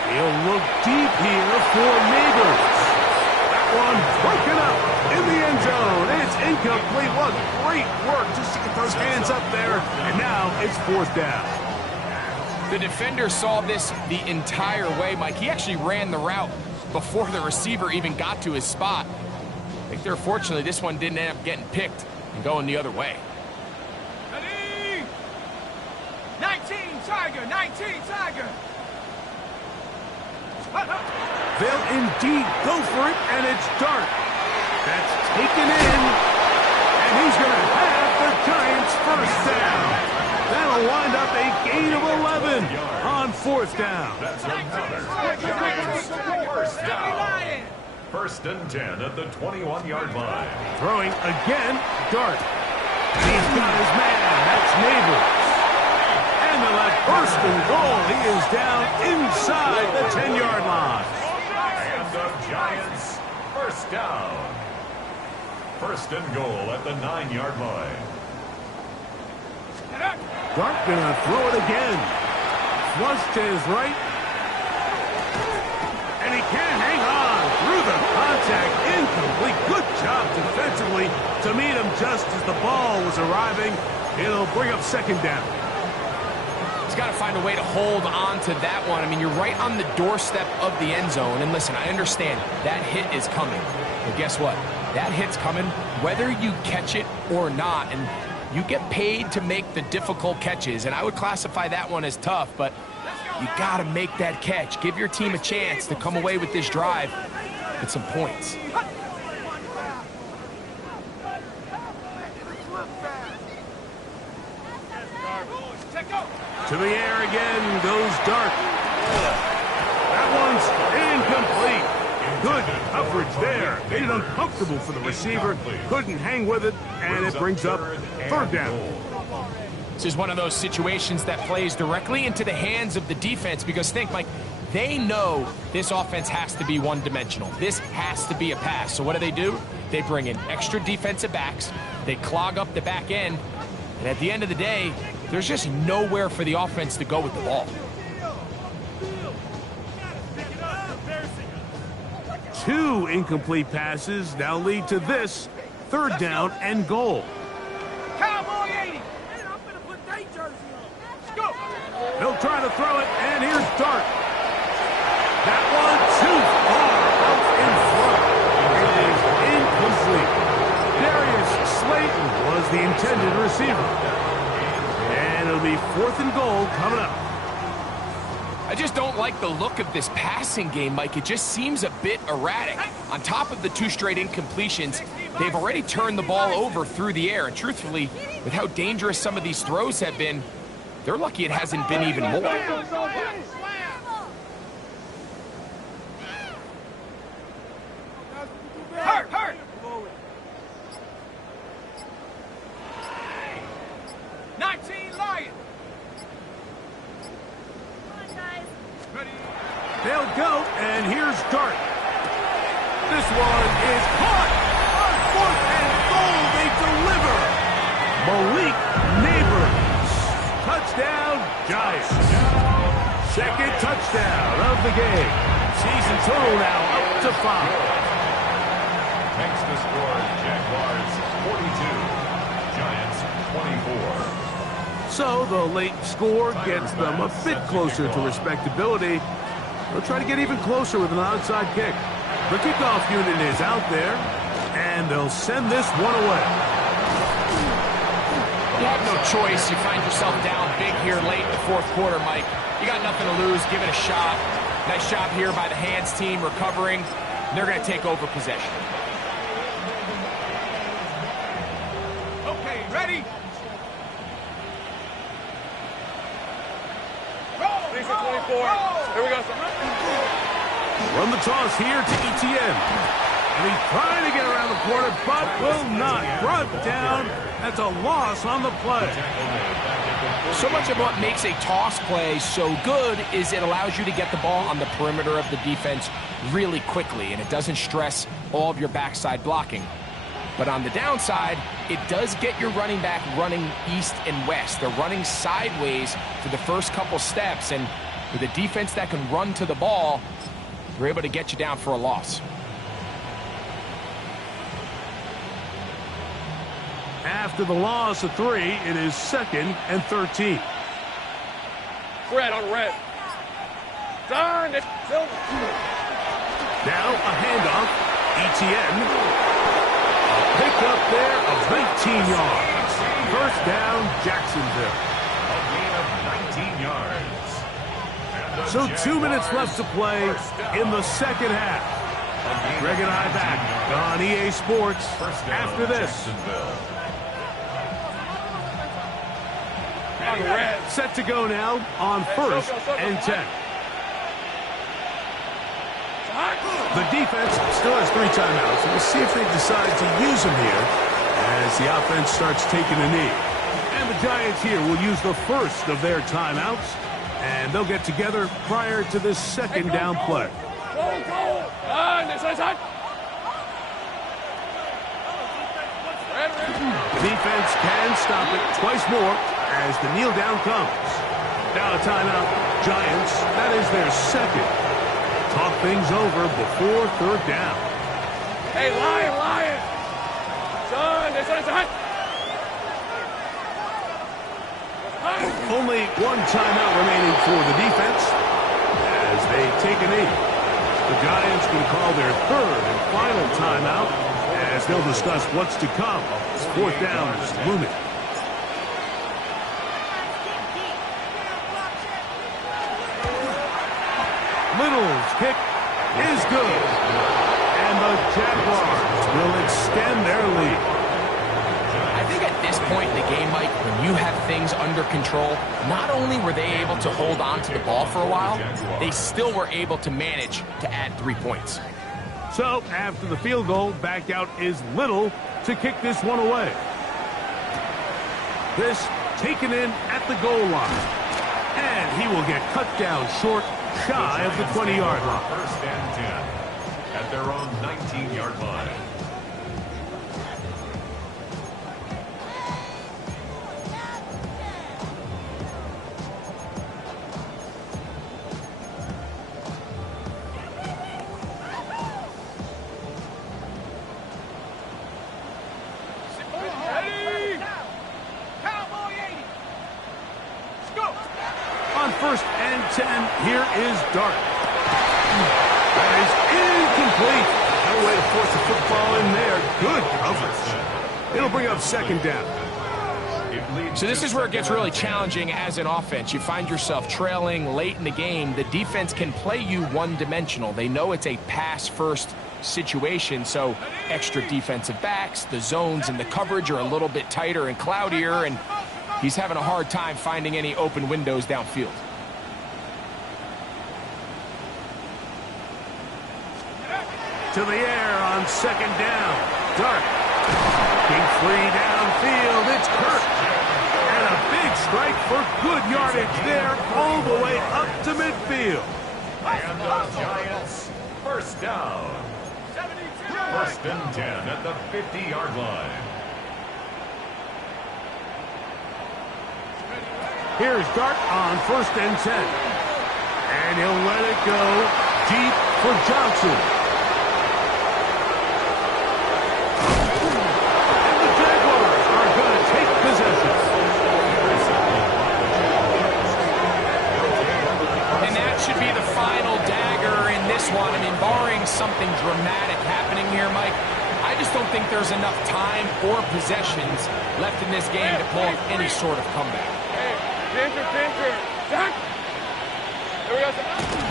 He'll look deep here for Neighbors. That one broken up in the end zone. It's incomplete. What great work just to get those hands up there. And now it's 4th down. The defender saw this the entire way, Mike. He actually ran the route before the receiver even got to his spot. I think they're fortunately this one didn't end up getting picked and going the other way. 19 Tiger, 19 Tiger. They'll indeed go for it, and it's Dart. That's taken in, and he's going to have the Giants' first down. That'll wind up a gain of 11 on 4th down. That's another Giants first down. 1st and 10 at the 21-yard line. Throwing again, Dart. He's got his man. That's Neighbors. And they'll have 1st and goal. He is down inside the 10-yard line. And the Giants first down. 1st and goal at the 9-yard line. Dart gonna throw it again. Flush to his right. And he can't hang on through the contact. Incomplete. Good job defensively to meet him just as the ball was arriving. It'll bring up 2nd down. He's got to find a way to hold on to that one. I mean, you're right on the doorstep of the end zone. And listen, I understand that hit is coming. But guess what? That hit's coming whether you catch it or not. And you get paid to make the difficult catches. And I would classify that one as tough, but you got to make that catch. Give your team a chance to come away with this drive with some points. To the air again goes Dart. That one's incomplete. Good coverage there. Made it uncomfortable for the receiver. Couldn't hang with it, and it brings up 3rd down. This is one of those situations that plays directly into the hands of the defense because think, Mike, they know this offense has to be one-dimensional. This has to be a pass. So what do? They bring in extra defensive backs. They clog up the back end. And at the end of the day, there's just nowhere for the offense to go with the ball. 2 incomplete passes now lead to this 3rd down and goal. Cowboy 80. I'm going to put that jersey on. Go. They'll try to throw it, and here's Dart. That one too far out in front. It is incomplete. Darius Slayton was the intended receiver. And it'll be 4th and goal coming up. I just don't like the look of this passing game, Mike. It just seems a bit erratic. On top of the 2 straight incompletions, they've already turned the ball over through the air. And truthfully, with how dangerous some of these throws have been, they're lucky it hasn't been even more. Hurt. 19 Lion. They'll go, and here's Dart. This one is caught. On 4th and goal, they deliver. Malik Neighbors. Touchdown, Giants. 2nd touchdown of the game. Season total now up to 5. Makes the score Jaguars 42, Giants 24. So the late score gets them a bit closer to respectability. They'll try to get even closer with an outside kick. The kickoff unit is out there, and they'll send this one away. You have no choice. You find yourself down big here late in the fourth quarter, Mike. You got nothing to lose. Give it a shot. Nice job here by the hands team recovering. They're going to take over possession. Okay, ready? Here we go. Run the toss here to Etienne. And he's trying to get around the corner, but will not. Brought down. That's a loss on the play. So much of what makes a toss play so good is it allows you to get the ball on the perimeter of the defense really quickly, and it doesn't stress all of your backside blocking. But on the downside, it does get your running back running east and west. They're running sideways for the first couple steps, and with a defense that can run to the ball, they're able to get you down for a loss. After the loss of 3, it is 2nd and 13. Red on red. Darn it. Now a handoff. Etienne. A pickup there of 19 yards. First down, Jacksonville. A gain of 19 yards. So 2 minutes left to play in the second half. Greg and I back on EA Sports after this. Set to go now on 1st and 10. The defense still has 3 timeouts. We'll see if they decide to use them here as the offense starts taking a knee. And the Giants here will use the first of their timeouts, and they'll get together prior to this second down play. Defense can stop it twice more as the kneel down comes. Now a timeout. Giants, that is their second. Talk things over before 3rd down. Hey, Lion! Son. Only 1 timeout remaining for the defense as they take a knee. The Giants can call their 3rd and final timeout as they'll discuss what's to come. 4th down is looming. Little's kick is good. And the Jaguars will extend their lead. I think at this point in the game, Mike, when you have things under control, not only were they able to hold on to the ball for a while, they still were able to manage to add 3 points. So, after the field goal, back out is Little to kick this one away. This taken in at the goal line. And he will get cut down short, shy of the 20-yard line. 1st and 10 at their own 19-yard line. On 1st and 10, here is Dart. That is incomplete. No way to force the football in there. Good coverage. It'll bring up 2nd down. So this is where it gets really challenging as an offense. You find yourself trailing late in the game. The defense can play you one-dimensional. They know it's a pass-first situation, so extra defensive backs, the zones and the coverage are a little bit tighter and cloudier, and he's having a hard time finding any open windows downfield. To the air on 2nd down. Dart. Looking free downfield. It's Kirk. And a big strike for good yardage there all the way up to midfield. And the Giants, 1st down. 1st and 10 at the 50-yard line. Here's Dart on 1st and 10. And he'll let it go deep for Johnson. And the Jaguars are going to take possession. picturing something dramatic happening here, Mike. I just don't think there's enough time or possessions left in this game to pull off any sort of comeback. Hey, Pinter. There we go.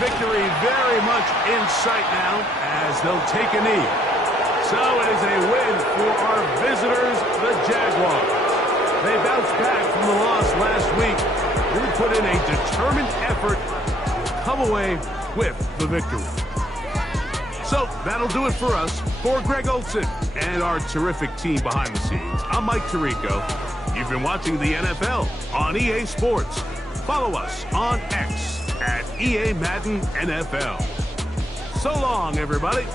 Victory very much in sight now as they'll take a knee. So it is a win for our visitors, the Jaguars. They bounced back from the loss last week. Really put in a determined effort to come away with the victory. So that'll do it for us. For Greg Olson and our terrific team behind the scenes, I'm Mike Tirico. You've been watching the NFL on EA Sports. Follow us on X at EA Madden NFL. So long, everybody.